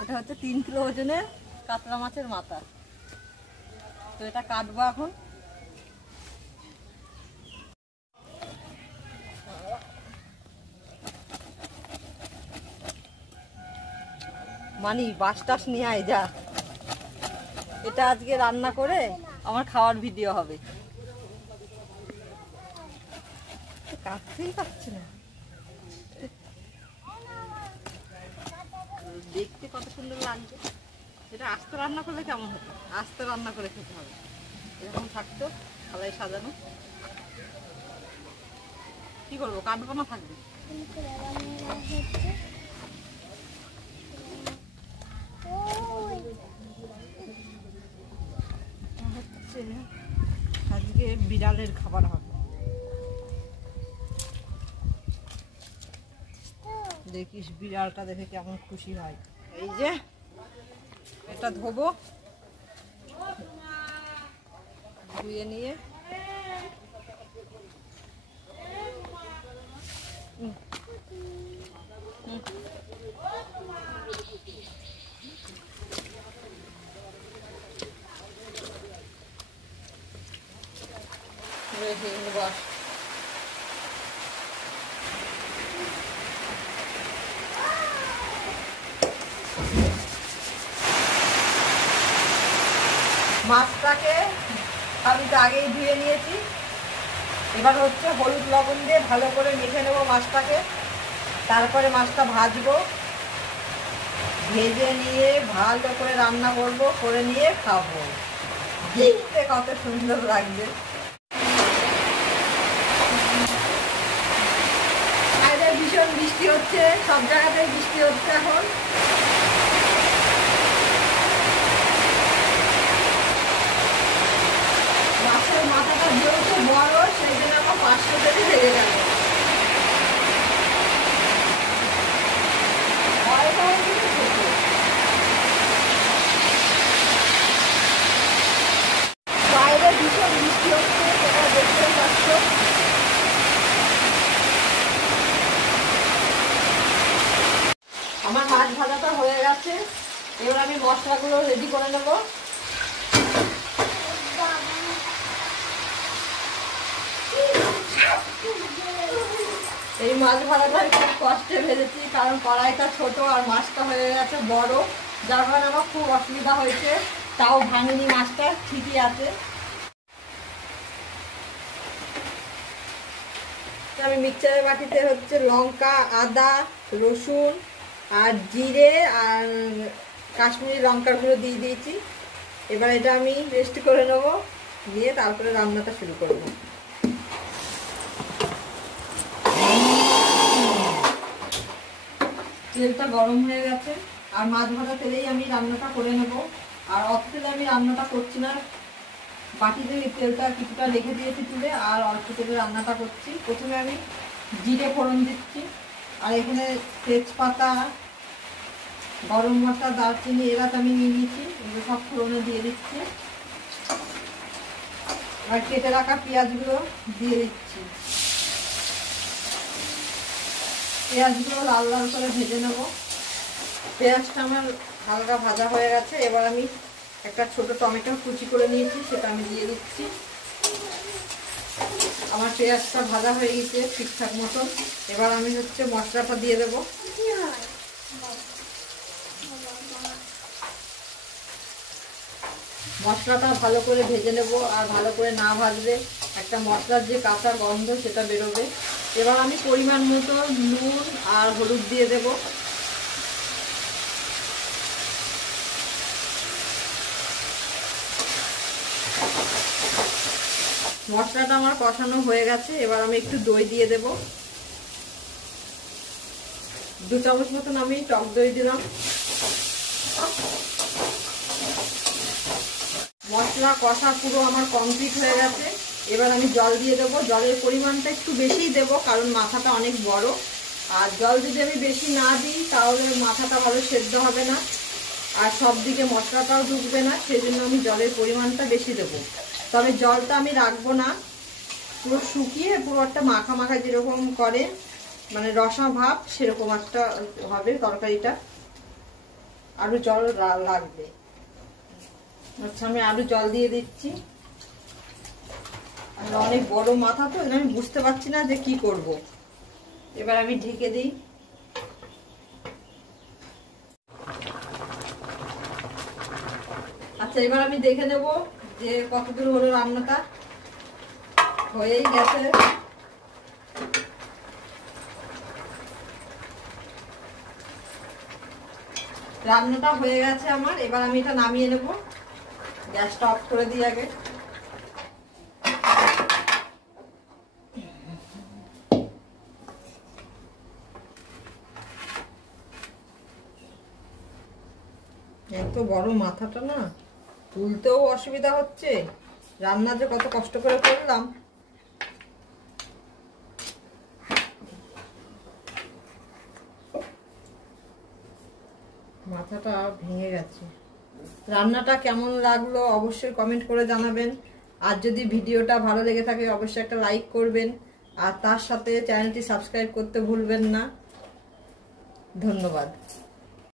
এটা হচ্ছে 3 কিলো ওজনের কাতলা মাছের মাথা। তো এটা কাটবো এখন। মানি বাস টাস নিয়ে আয় যা। এটা আজকে রান্না করে আমার খাওয়ার ভিডিও হবে। কাটতেই পারছে না। দেখতে কত সুন্দর লাগছে। এটা আস্ত রান্না করলে কেমন হতো? আস্ত রান্না করে খেতে হবে। এরকম থাকতো থালায় সাজানো। কি করবো, কাটবো না থাকবে? আজকে বিড়ালের খাবার হবে। দেখিস বিড়ালটা দেখে কেমন খুশি হয়। এই যে এটা ধোবো, ধুয়ে নিয়ে রেখে বাস। মাছটাকে আমি তো আগেই ধুয়ে নিয়েছি। এবার হচ্ছে হলুদ লবণ দিয়ে ভালো করে মেখে নেবো মাছটাকে। তারপরে মাছটা ভাজবো, ভেজে নিয়ে ভালো করে রান্না করবো, করে নিয়ে খাবো। দেখতে কত সুন্দর লাগবে। বাইরে ভীষণ বৃষ্টি হচ্ছে, সব জায়গাতেই বৃষ্টি হচ্ছে এখন। মাছের মাথাটা যেহেতু বড়, সেই জন্য আমার 500 টাকা লেগে গেল। বাইরে ভীষণ বৃষ্টি হচ্ছে, তোমরা দেখতেই পাচ্ছ। আমার মাছ ভাজাটা হয়ে গেছে। এবার আমি মশলাগুলো রেডি করে নেব। এই মাছ ভাজাটা খুব কষ্টে ভেজেছি, কারণ কড়াইটা ছোট আর মাছটা হয়ে গেছে বড়, যার কারণে আমার খুব অসুবিধা হয়েছে। তাও ভাঙিনি, মাছটা ঠিকই আছে। আমি মিক্সচারের বাটিতে হচ্ছে লঙ্কা, আদা, রসুন আর জিরে আর কাশ্মীরি লঙ্কার গুঁড়ো দিয়ে দিয়েছি। এবার এটা আমি পেস্ট করে নেব, দিয়ে তারপরে রান্নাটা শুরু করব। তেলটা গরম হয়ে গেছে, আর মাছ ভাজা তেলেই আমি রান্নাটা করে নেব। আর অত তেলে আমি রান্নাটা করছি না, বাটিতে তেলটা কিছুটা রেখে দিয়েছি তুলে, আর অল্প তেলে রান্নাটা করছি। প্রথমে আমি জিরে ফোড়ন দিচ্ছি, আর এখানে তেজপাতা, গরম মশলা, দারচিনি, এলাচ আমি নিয়ে নিয়েছি, এগুলো সব ফোড়নে দিয়ে দিচ্ছি। আর কেটে রাখা পেঁয়াজগুলো দিয়ে দিচ্ছি। পেঁয়াজগুলো লাল লাল করে ভেজে নেব। পেঁয়াজটা আমার হালকা ভাজা হয়ে গেছে। এবার আমি একটা ছোট টমেটো কুচি করে নিয়েছি, সেটা আমি দিয়ে দিচ্ছি। আমার পেঁয়াজটা ভাজা হয়ে গেছে ঠিকঠাক মতন। এবার আমি হচ্ছে মশলাটা দিয়ে দেবো। মশলাটা ভালো করে ভেজে নেব, আর ভালো করে না ভাজলে একটা মশলার যে কাঁচা গন্ধ সেটা বেরোবে। এবার আমি পরিমাণ মতো নুন আর হলুদ দিয়ে দেব। মশলাটা আমার কষানো হয়ে গেছে। এবার আমি একটু দই দিয়ে দেব। 2 চামচ মতন আমি টক দই দিলাম। মশলা কষা পুরো আমার কমপ্লিট হয়ে গেছে। এবার আমি জল দিয়ে দেবো। জলের পরিমাণটা একটু বেশিই দেবো, কারণ মাথাটা অনেক বড়। আর জল যদি আমি বেশি না দিই তাহলে মাথাটা ভালো সেদ্ধ হবে না, আর সব দিকে মশলাটাও ঢুকবে না। সেজন্য আমি জলের পরিমাণটা বেশি দেবো। তবে জলটা আমি রাখবো না, পুরো শুকিয়ে পুরো একটা মাখা মাখা যেরকম করে মানে রসা ভাব সেরকম একটা হবে তরকারিটা। আলু জল লাগবে। আচ্ছা, আমি আলু জল দিয়ে দিচ্ছি। অনেক বড় মাথা তো আমি বুঝতে পারছি না যে কি করব। এবার আমি ঢেকে দিই। আচ্ছা, এবার আমি দেখে নেব যে কতদূর হলো রান্নাটা। হয়েই গেছে। রান্নাটা হয়ে গেছে আমার। এবার আমি এটা নামিয়ে নেব। গ্যাসটা অফ করে দিই আগে। এত বড় মাথাটা না তুলতেও অসুবিধা হচ্ছে। রান্না যে কত কষ্ট করে করলাম। মাথাটা ভেঙে গেছে। রান্নাটা কেমন লাগলো অবশ্যই কমেন্ট করে জানাবেন। আর যদি ভিডিওটা ভালো লেগে থাকে অবশ্যই একটা লাইক করবেন। আর তার সাথে চ্যানেলটি সাবস্ক্রাইব করতে ভুলবেন না। ধন্যবাদ।